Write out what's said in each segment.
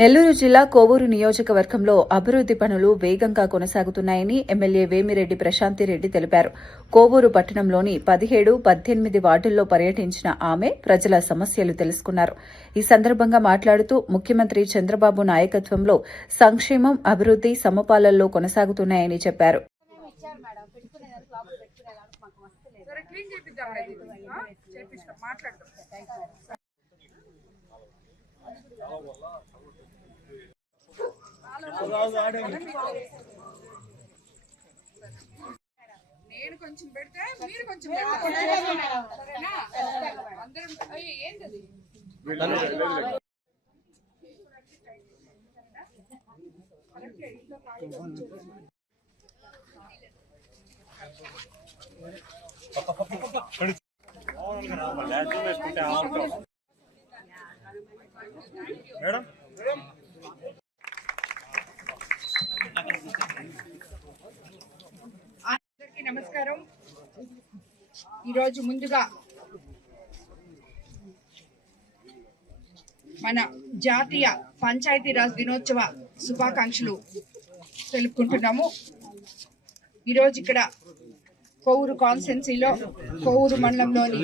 నెల్లూరు జిల్లా కోవూరు నియోజకవర్గంలో అభివృద్ది పనులు వేగంగా కొనసాగుతున్నాయని ఎమ్మెల్యే వేమిరెడ్డి ప్రశాంతిరెడ్డి తెలిపారు. కోవూరు పట్టణంలోని 17, 18 వార్డుల్లో పర్యటించిన ఆమె ప్రజల సమస్యలు తెలుసుకున్నారు. ఈ సందర్భంగా మాట్లాడుతూ ముఖ్యమంత్రి చంద్రబాబు నాయకత్వంలో సంక్షేమం, అభివృద్ది సమపాలనలో కొనసాగుతున్నాయని చెప్పారు. నేను కొంచెం పెడితే మీరు కొంచెం అందరం ఏంటది మేడం అందరికీ నమస్కారం. ఈరోజు ముందుగా మన జాతీయ పంచాయతీరాజ్ దినోత్సవ శుభాకాంక్షలు తెలుపుకుంటున్నాము. ఈరోజు ఇక్కడ కోవూరు కాన్స్టిట్యున్సీలో కోవూరు మండలంలోని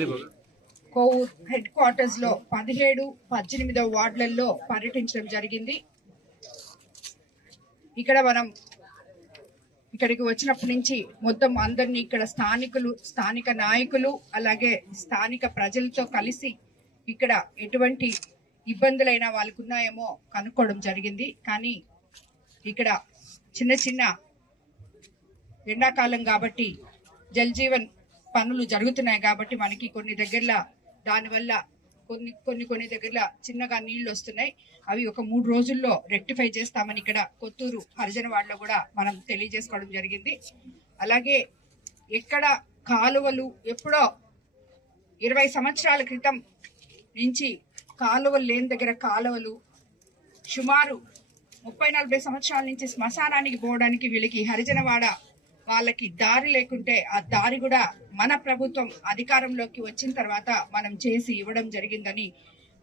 కోవూరు హెడ్ క్వార్టర్స్ లో 17, 18 వార్డులలో పర్యటించడం జరిగింది. ఇక్కడ మనం ఇక్కడికి వచ్చినప్పటి నుంచి మొత్తం అందరినీ ఇక్కడ స్థానిక నాయకులు అలాగే స్థానిక ప్రజలతో కలిసి ఇక్కడ ఎటువంటి ఇబ్బందులైనా వాళ్ళకు ఉన్నాయేమో కనుక్కోవడం జరిగింది. కానీ ఇక్కడ చిన్న ఎండాకాలం కాబట్టి జల్ జీవన్ పనులు జరుగుతున్నాయి కాబట్టి మనకి కొన్ని దగ్గరలో దానివల్ల కొన్ని దగ్గరలో చిన్నగా నీళ్లు వస్తున్నాయి. అవి ఒక 3 రోజుల్లో రెక్టిఫై చేస్తామని ఇక్కడ కొత్తూరు హరిజనవాడలో కూడా మనం తెలియజేసుకోవడం జరిగింది. అలాగే ఎక్కడ కాలువలు ఎప్పుడో 20 సంవత్సరాల క్రితం నుంచి కాలువలు లేని దగ్గర కాలువలు సుమారు 30-40 సంవత్సరాల నుంచి శ్మశానానికి పోవడానికి వీళ్ళకి హరిజనవాడ వాళ్ళకి దారి లేకుంటే ఆ దారి కూడా మన ప్రభుత్వం అధికారంలోకి వచ్చిన తర్వాత మనం చేసి ఇవ్వడం జరిగిందని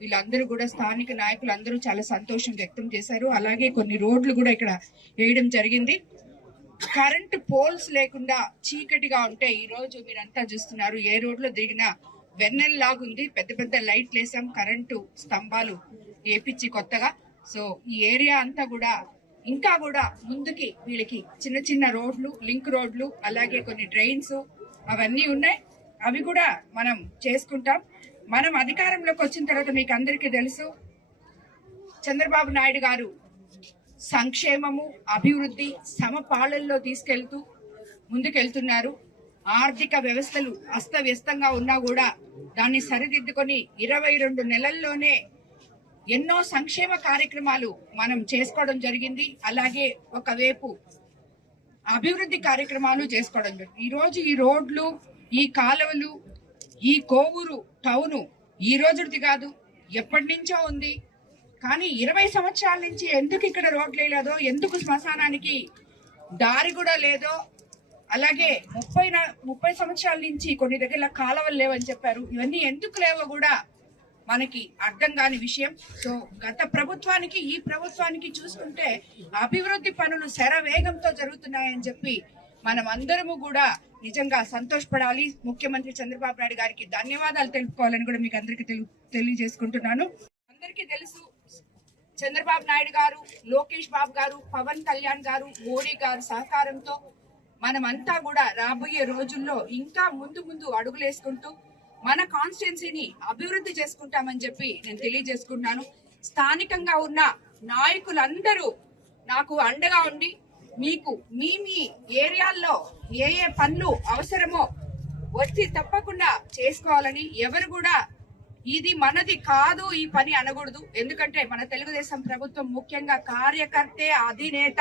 వీళ్ళందరూ కూడా స్థానిక నాయకులు అందరూ చాలా సంతోషం వ్యక్తం చేశారు. అలాగే కొన్ని రోడ్లు కూడా ఇక్కడ వేయడం జరిగింది. కరెంటు పోల్స్ లేకుండా చీకటిగా ఉంటే ఈ రోజు మీరంతా చూస్తున్నారు ఏ రోడ్లో దిగినా వెన్నెల్లాగుంది. పెద్ద లైట్లు వేసాం, కరెంటు స్తంభాలు వేపించి కొత్తగా. సో ఈ ఏరియా అంతా కూడా ఇంకా కూడా ముందుకి వీళ్ళకి చిన్న రోడ్లు, లింక్ రోడ్లు, అలాగే కొన్ని డ్రైన్స్ అవన్నీ ఉన్నాయి. అవి కూడా మనం చేసుకుంటాం. మనం అధికారంలోకి వచ్చిన తర్వాత మీకు అందరికీ తెలుసు చంద్రబాబు నాయుడు గారు సంక్షేమము, అభివృద్ధి సమపాలనలో తీసుకెళ్తూ ముందుకెళ్తున్నారు. ఆర్థిక వ్యవస్థలు అస్తవ్యస్తంగా ఉన్నా కూడా దాన్ని సరిదిద్దుకొని 22 నెలల్లోనే ఎన్నో సంక్షేమ కార్యక్రమాలు మనం చేసుకోవడం జరిగింది. అలాగే ఒకవైపు అభివృద్ధి కార్యక్రమాలు చేసుకోవడం జరిగింది. ఈరోజు ఈ రోడ్లు, ఈ కాలువలు, ఈ కోవూరు టౌను ఈ రోజుది కాదు, ఎప్పటి నుంచో ఉంది. కానీ 20 సంవత్సరాల నుంచి ఎందుకు ఇక్కడ రోడ్లు లేదో, ఎందుకు శ్మశానానికి దారి కూడా లేదో, అలాగే 30 సంవత్సరాల నుంచి కొన్ని దగ్గర కాలువలు లేవని చెప్పారు. ఇవన్నీ ఎందుకు లేవో కూడా మనకి అర్థం కాని విషయం. సో గత ప్రభుత్వానికి ఈ ప్రభుత్వానికి చూసుకుంటే అభివృద్ధి పనులు శరవేగంతో జరుగుతున్నాయని చెప్పి మనం అందరము కూడా నిజంగా సంతోషపడాలి. ముఖ్యమంత్రి చంద్రబాబు నాయుడు గారికి ధన్యవాదాలు తెలుపుకోవాలని కూడా మీకు అందరికీ తెలియజేసుకుంటున్నాను. అందరికీ తెలుసు చంద్రబాబు నాయుడు గారు, లోకేష్ బాబు గారు, పవన్ కళ్యాణ్ గారు, మోడీ గారు సహకారంతో మనమంతా కూడా రాబోయే రోజుల్లో ఇంకా ముందు అడుగులేసుకుంటూ మన కాన్స్టిట్యున్సీని అభివృద్ధి చేసుకుంటామని చెప్పి నేను తెలియజేసుకుంటున్నాను. స్థానికంగా ఉన్న నాయకులందరూ నాకు అండగా ఉండి మీకు మీ ఏరియాల్లో ఏ పనులు అవసరమో వచ్చి తప్పకుండా చేసుకోవాలని, ఎవరు కూడా ఇది మనది కాదు ఈ పని అనకూడదు. ఎందుకంటే మన తెలుగుదేశం ప్రభుత్వం ముఖ్యంగా కార్యకర్తే అధినేత,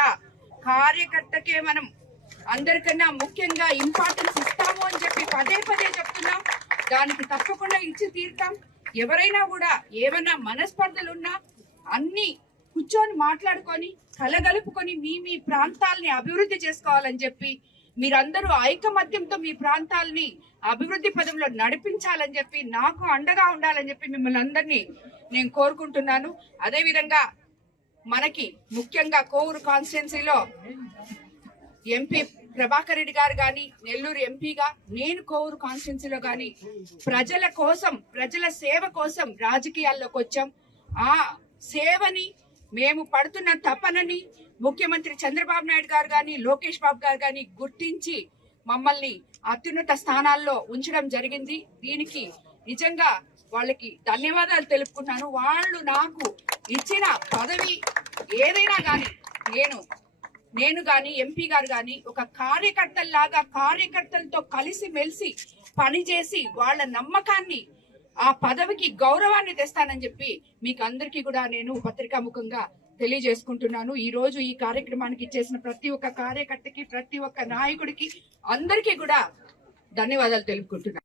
కార్యకర్తకే మనం అందరికన్నా ముఖ్యంగా ఇంపార్టెన్స్ ఇస్తాము అని చెప్పి పదే చెప్తున్నాం. దానికి తప్పకుండా ఇచ్చి తీరుతాం. ఎవరైనా కూడా ఏమైనా మనస్పర్ధలున్నా అన్ని కూర్చొని మాట్లాడుకొని కలగలుపుకొని మీ ప్రాంతాలని అభివృద్ధి చేసుకోవాలని చెప్పి మీరందరూ ఐకమత్యంతో మీ ప్రాంతాలని అభివృద్ధి పదంలో నడిపించాలని చెప్పి నాకు అండగా ఉండాలని చెప్పి మిమ్మల్ని అందరినీ నేను కోరుకుంటున్నాను. అదే విధంగా మనకి ముఖ్యంగా కోవూరు కాన్స్టిట్యున్సీలో ఎంపీ ప్రభాకర్ రెడ్డి గారు గాని, నెల్లూరు ఎంపీగా నేను కోవూరు కాన్స్టిట్యున్సీలో గాని ప్రజల కోసం, ప్రజల సేవ కోసం రాజకీయాల్లోకి వచ్చాం. ఆ సేవని, మేము పడుతున్న తపనని ముఖ్యమంత్రి చంద్రబాబు నాయుడు గారు గాని, లోకేష్ బాబు గారు గాని గుర్తించి మమ్మల్ని అత్యున్నత స్థానాల్లో ఉంచడం జరిగింది. దీనికి నిజంగా వాళ్ళకి ధన్యవాదాలు తెలుపుకున్నాను. వాళ్ళు నాకు ఇచ్చిన పదవి ఏదైనా గాని నేను గాని, ఎంపీ గారు గాని ఒక కార్యకర్తల్లాగా కార్యకర్తలతో కలిసి మెలిసి పనిచేసి వాళ్ళ నమ్మకాన్ని, ఆ పదవికి గౌరవాన్ని తెస్తానని చెప్పి మీకు అందరికీ కూడా నేను పత్రికాముఖంగా తెలియజేసుకుంటున్నాను. ఈ రోజు ఈ కార్యక్రమానికి ఇచ్చేసిన ప్రతి ఒక్క కార్యకర్తకి, ప్రతి ఒక్క నాయకుడికి అందరికీ కూడా ధన్యవాదాలు తెలుపుకుంటున్నాను.